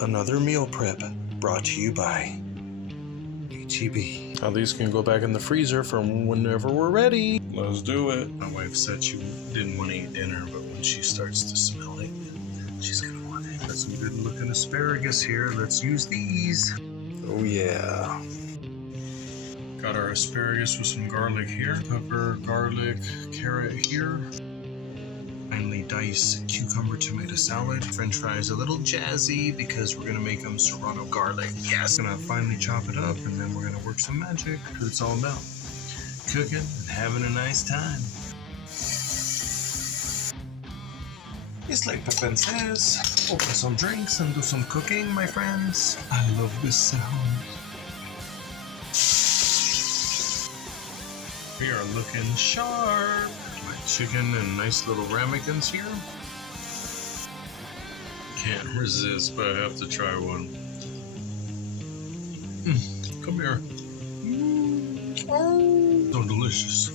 Another meal prep brought to you by HEB. Now these can go back in the freezer from whenever we're ready. Let's do it. My wife said she didn't want to eat dinner, but when she starts to smell it, she's gonna want it. Got some good looking asparagus here. Let's use these. Oh yeah. Got our asparagus with some garlic here. Pepper, garlic, carrot here. Finally dice cucumber tomato salad. French fries a little jazzy because we're gonna make them serrano garlic. Yes! Gonna finally chop it up and then we're gonna work some magic. That's what it's all about. Cooking and having a nice time. It's like Pepin says, open some drinks and do some cooking, my friends. I love this sound. We are looking sharp. My chicken and nice little ramekins here. Can't resist, but I have to try one. Come here. Oh, so delicious.